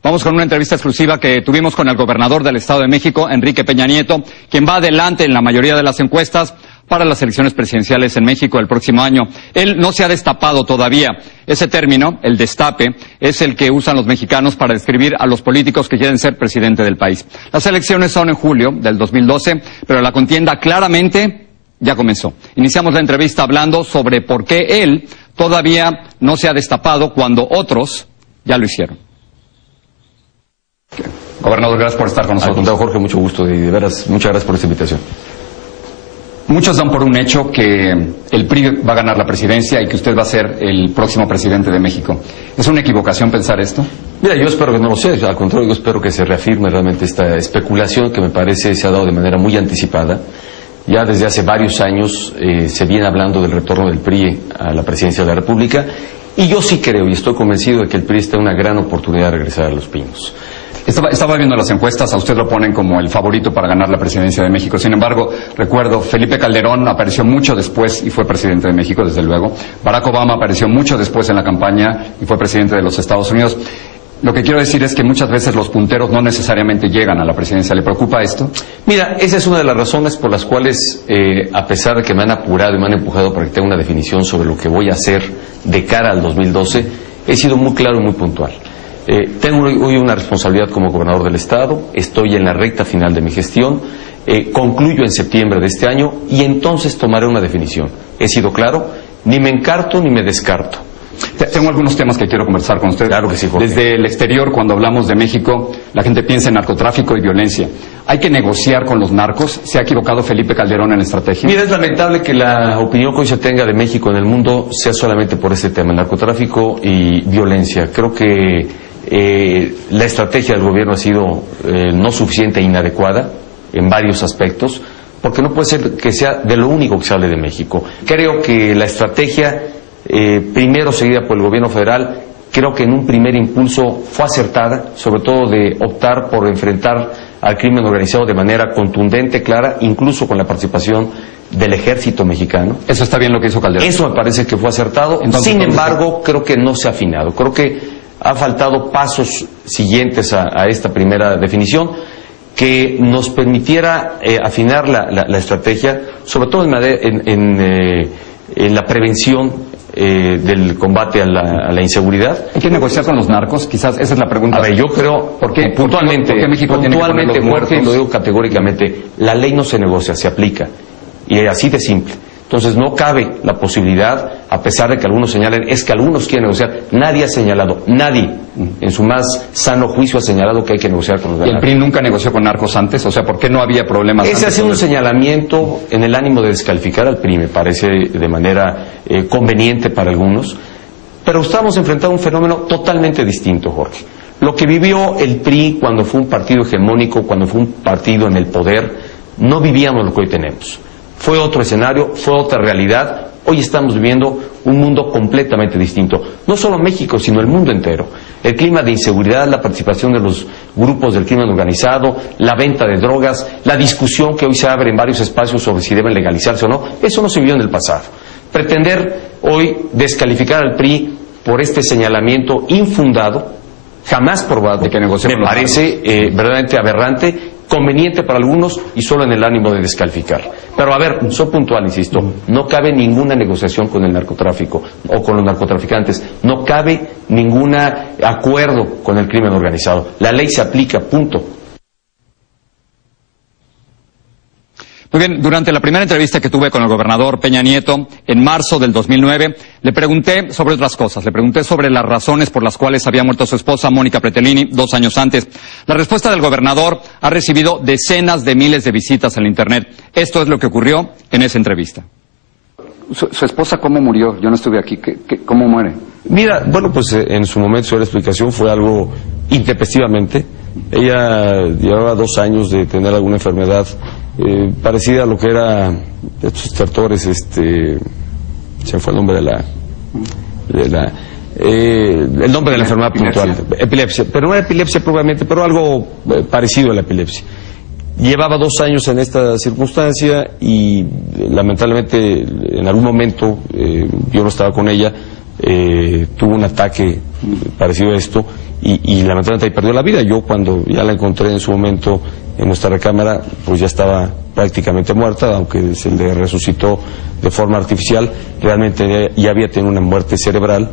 Vamos con una entrevista exclusiva que tuvimos con el gobernador del Estado de México, Enrique Peña Nieto, quien va adelante en la mayoría de las encuestas para las elecciones presidenciales en México el próximo año. Él no se ha destapado todavía. Ese término, el destape, es el que usan los mexicanos para describir a los políticos que quieren ser presidente del país. Las elecciones son en julio del 2012, pero la contienda claramente ya comenzó. Iniciamos la entrevista hablando sobre por qué él todavía no se ha destapado cuando otros ya lo hicieron. Gobernador, gracias por estar con nosotros. Jorge, mucho gusto y de veras, muchas gracias por esta invitación. Muchos dan por un hecho que el PRI va a ganar la presidencia y que usted va a ser el próximo presidente de México. ¿Es una equivocación pensar esto? Mira, yo espero que no lo sea, al contrario, yo espero que se reafirme realmente esta especulación que me parece se ha dado de manera muy anticipada. Ya desde hace varios años se viene hablando del retorno del PRI a la presidencia de la República y yo sí creo y estoy convencido de que el PRI está en una gran oportunidad de regresar a Los Pinos. Estaba viendo las encuestas, a usted lo ponen como el favorito para ganar la presidencia de México. Sin embargo, recuerdo, Felipe Calderón apareció mucho después y fue presidente de México, desde luego. Barack Obama apareció mucho después en la campaña y fue presidente de los Estados Unidos. Lo que quiero decir es que muchas veces los punteros no necesariamente llegan a la presidencia. ¿Le preocupa esto? Mira, esa es una de las razones por las cuales, a pesar de que me han apurado y me han empujado para que tenga una definición sobre lo que voy a hacer de cara al 2012, he sido muy claro y muy puntual. Tengo hoy una responsabilidad como gobernador del Estado, estoy en la recta final de mi gestión, concluyo en septiembre de este año y entonces tomaré una definición. He sido claro, ni me encarto ni me descarto. Tengo algunos temas que quiero conversar con usted. Claro que sí, Jorge. Desde el exterior, cuando hablamos de México, la gente piensa en narcotráfico y violencia. ¿Hay que negociar con los narcos? ¿Se ha equivocado Felipe Calderón en la estrategia? Mira, es lamentable que la opinión que hoy se tenga de México en el mundo sea solamente por este tema, el narcotráfico y violencia. Creo que la estrategia del gobierno ha sido no suficiente e inadecuada en varios aspectos, porque no puede ser que sea de lo único que se hable de México. Creo que la estrategia, primero seguida por el gobierno federal, creo que en un primer impulso fue acertada, sobre todo de optar por enfrentar al crimen organizado de manera contundente, clara, incluso con la participación del ejército mexicano. Eso está bien lo que hizo Calderón. Eso me parece que fue acertado. Entonces, sin embargo, creo que no se ha afinado. Creo que ha faltado pasos siguientes a esta primera definición que nos permitiera afinar la estrategia, sobre todo en la prevención del combate a la inseguridad. ¿Hay que negociar con los narcos? Quizás esa es la pregunta. A ver, yo creo, porque puntualmente, México puntualmente, tiene que poner los Jorge, lo digo categóricamente, la ley no se negocia, se aplica. Y así de simple. Entonces no cabe la posibilidad, a pesar de que algunos señalen, es que algunos quieren negociar. Nadie ha señalado, nadie en su más sano juicio ha señalado que hay que negociar con los narcos. ¿Y el PRI nunca negoció con narcos antes? O sea, ¿por qué no había problemas antes? Ese ha sido un señalamiento en el ánimo de descalificar al PRI, me parece de manera conveniente para algunos. Pero estamos enfrentando un fenómeno totalmente distinto, Jorge. Lo que vivió el PRI cuando fue un partido hegemónico, cuando fue un partido en el poder, no vivíamos lo que hoy tenemos. Fue otro escenario, fue otra realidad. Hoy estamos viviendo un mundo completamente distinto. No solo México, sino el mundo entero. El clima de inseguridad, la participación de los grupos del crimen organizado, la venta de drogas, la discusión que hoy se abre en varios espacios sobre si deben legalizarse o no, eso no se vivió en el pasado. Pretender hoy descalificar al PRI por este señalamiento infundado, jamás probado, de que me parece verdaderamente aberrante, conveniente para algunos y solo en el ánimo de descalificar. Pero a ver, soy puntual, insisto, no cabe ninguna negociación con el narcotráfico o con los narcotraficantes, no cabe ningún acuerdo con el crimen organizado. La ley se aplica, punto. Muy bien, durante la primera entrevista que tuve con el gobernador Peña Nieto, en marzo del 2009, le pregunté sobre otras cosas. Le pregunté sobre las razones por las cuales había muerto su esposa, Mónica Pretelini, 2 años antes. La respuesta del gobernador ha recibido decenas de miles de visitas en la Internet. Esto es lo que ocurrió en esa entrevista. ¿Su esposa cómo murió? Yo no estuve aquí. ¿Cómo muere? Mira, bueno, pues en su momento la explicación fue algo intempestivamente. Ella llevaba 2 años de tener alguna enfermedad parecida a lo que era estos estertores, se me fue el nombre el nombre de la enfermedad puntual, epilepsia, pero no era epilepsia probablemente, pero algo parecido a la epilepsia. Llevaba 2 años en esta circunstancia y lamentablemente en algún momento yo no estaba con ella, tuvo un ataque parecido a esto y lamentablemente ahí perdió la vida. Yo cuando ya la encontré en su momento en nuestra recámara, pues ya estaba prácticamente muerta, aunque se le resucitó de forma artificial, realmente ya había tenido una muerte cerebral.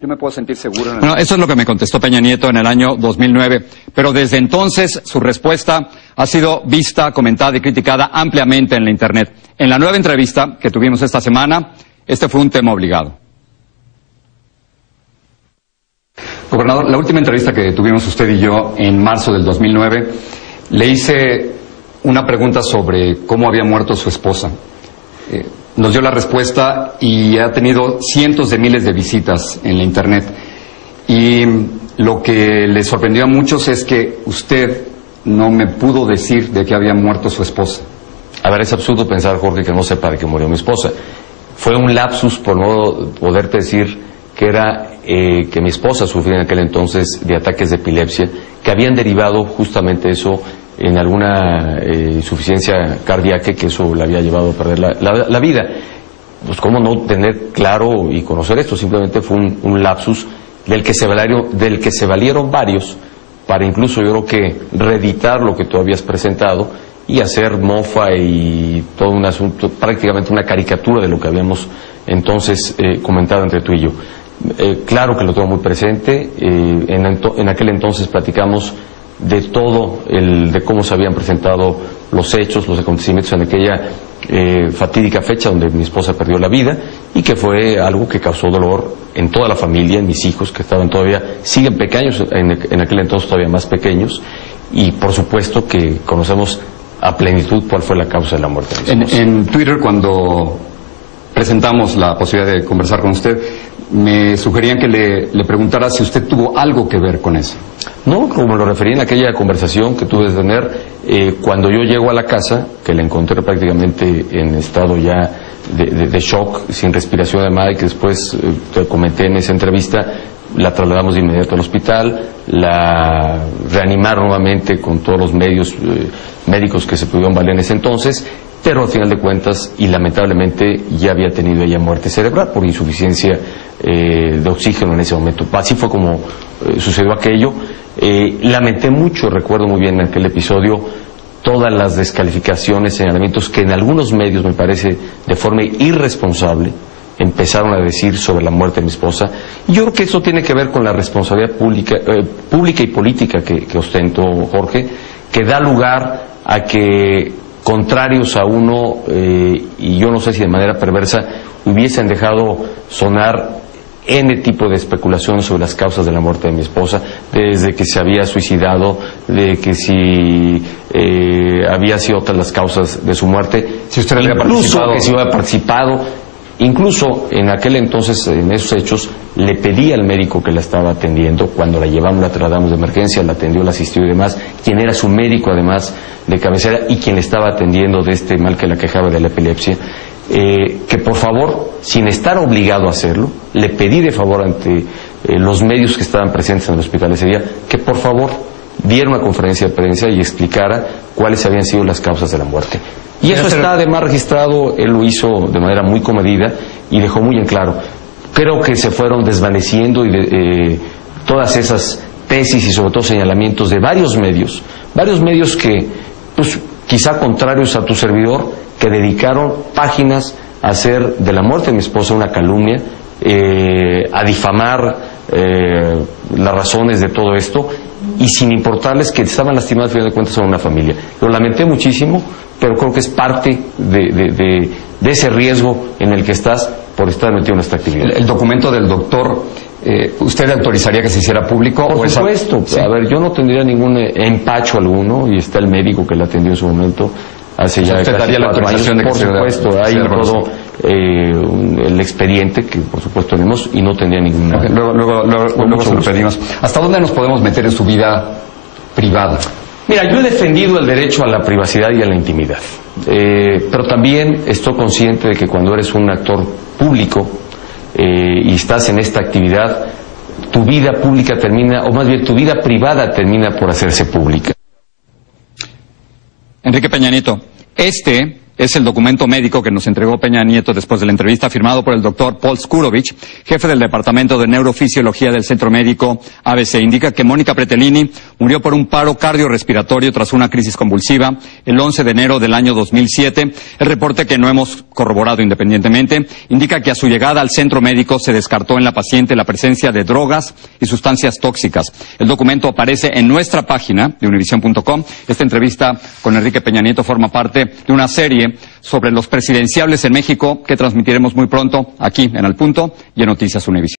Yo me puedo sentir seguro. Bueno, eso es lo que me contestó Peña Nieto en el año 2009, pero desde entonces su respuesta ha sido vista, comentada y criticada ampliamente en la Internet. En la nueva entrevista que tuvimos esta semana, este fue un tema obligado. Gobernador, la última entrevista que tuvimos usted y yo en marzo del 2009, le hice una pregunta sobre cómo había muerto su esposa. Nos dio la respuesta y ha tenido cientos de miles de visitas en la Internet. Y lo que le sorprendió a muchos es que usted no me pudo decir de que había muerto su esposa. A ver, es absurdo pensar, Jorge, que no sepa de que murió mi esposa. Fue un lapsus por no poderte decir que era que mi esposa sufría en aquel entonces de ataques de epilepsia, que habían derivado justamente eso en alguna insuficiencia cardíaca, que eso le había llevado a perder la vida. Pues cómo no tener claro y conocer esto, simplemente fue un lapsus del que se valieron varios para incluso yo creo que reeditar lo que tú habías presentado y hacer mofa y todo un asunto, prácticamente una caricatura de lo que habíamos entonces comentado entre tú y yo. Claro que lo tengo muy presente, en aquel entonces platicamos de todo, de cómo se habían presentado los hechos, los acontecimientos en aquella fatídica fecha donde mi esposa perdió la vida y que fue algo que causó dolor en toda la familia, en mis hijos que estaban todavía, siguen pequeños, en aquel entonces todavía más pequeños, y por supuesto que conocemos a plenitud cuál fue la causa de la muerte de mi esposa. En Twitter, cuando presentamos la posibilidad de conversar con usted, me sugerían que le preguntara si usted tuvo algo que ver con eso. No, como lo referí en aquella conversación que tuve de tener, cuando yo llego a la casa, que la encontré prácticamente en estado ya de shock, sin respiración además, y que después te comenté en esa entrevista, la trasladamos de inmediato al hospital, la reanimaron nuevamente con todos los medios médicos que se pudieron valer en ese entonces, pero al final de cuentas, y lamentablemente, ya había tenido ella muerte cerebral por insuficiencia de oxígeno en ese momento. Así fue como sucedió aquello. Lamenté mucho, recuerdo muy bien en aquel episodio, todas las descalificaciones, señalamientos que en algunos medios, me parece, de forma irresponsable, empezaron a decir sobre la muerte de mi esposa. Y yo creo que eso tiene que ver con la responsabilidad pública y política que ostento, Jorge, que da lugar a que contrarios a uno, y yo no sé si de manera perversa, hubiesen dejado sonar N tipo de especulaciones sobre las causas de la muerte de mi esposa, desde que se había suicidado, de que si había sido otras las causas de su muerte, si usted había incluso que si había participado. Incluso en aquel entonces, en esos hechos, le pedí al médico que la estaba atendiendo, cuando la llevamos, la trasladamos de emergencia, la atendió, la asistió y demás, quien era su médico además de cabecera y quien le estaba atendiendo de este mal que la quejaba de la epilepsia, que por favor, sin estar obligado a hacerlo, le pedí de favor ante los medios que estaban presentes en el hospital ese día, que por favor diera una conferencia de prensa y explicara cuáles habían sido las causas de la muerte. Y eso está además registrado, él lo hizo de manera muy comedida y dejó muy en claro. Creo que se fueron desvaneciendo todas esas tesis y sobre todo señalamientos de varios medios que, pues, quizá contrarios a tu servidor, que dedicaron páginas a hacer de la muerte de mi esposa una calumnia, a difamar las razones de todo esto, y sin importarles que estaban lastimados, al final de cuentas son una familia. Lo lamenté muchísimo, pero creo que es parte de ese riesgo en el que estás por estar metido en esta actividad. El documento del doctor, ¿usted autorizaría que se hiciera público? Por supuesto. ¿Sí? A ver, yo no tendría ningún empacho alguno, y está el médico que la atendió en su momento, hace ya casi 4 años. Por supuesto, hay todo el expediente que por supuesto tenemos y no tendría ninguna. Okay. Luego se lo pedimos. ¿Hasta dónde nos podemos meter en su vida privada? Mira, yo he defendido el derecho a la privacidad y a la intimidad, pero también estoy consciente de que cuando eres un actor público y estás en esta actividad, tu vida pública termina, o más bien tu vida privada termina por hacerse pública. Enrique Peña Nieto, este es el documento médico que nos entregó Peña Nieto después de la entrevista, firmado por el doctor Paul Skurovich, jefe del Departamento de Neurofisiología del Centro Médico ABC. Indica que Mónica Pretelini murió por un paro cardiorrespiratorio tras una crisis convulsiva el 11 de enero del año 2007. El reporte, que no hemos corroborado independientemente, indica que a su llegada al centro médico se descartó en la paciente la presencia de drogas y sustancias tóxicas. El documento aparece en nuestra página de univision.com. Esta entrevista con Enrique Peña Nieto forma parte de una serie sobre los presidenciables en México que transmitiremos muy pronto aquí en Al Punto y en Noticias Univision.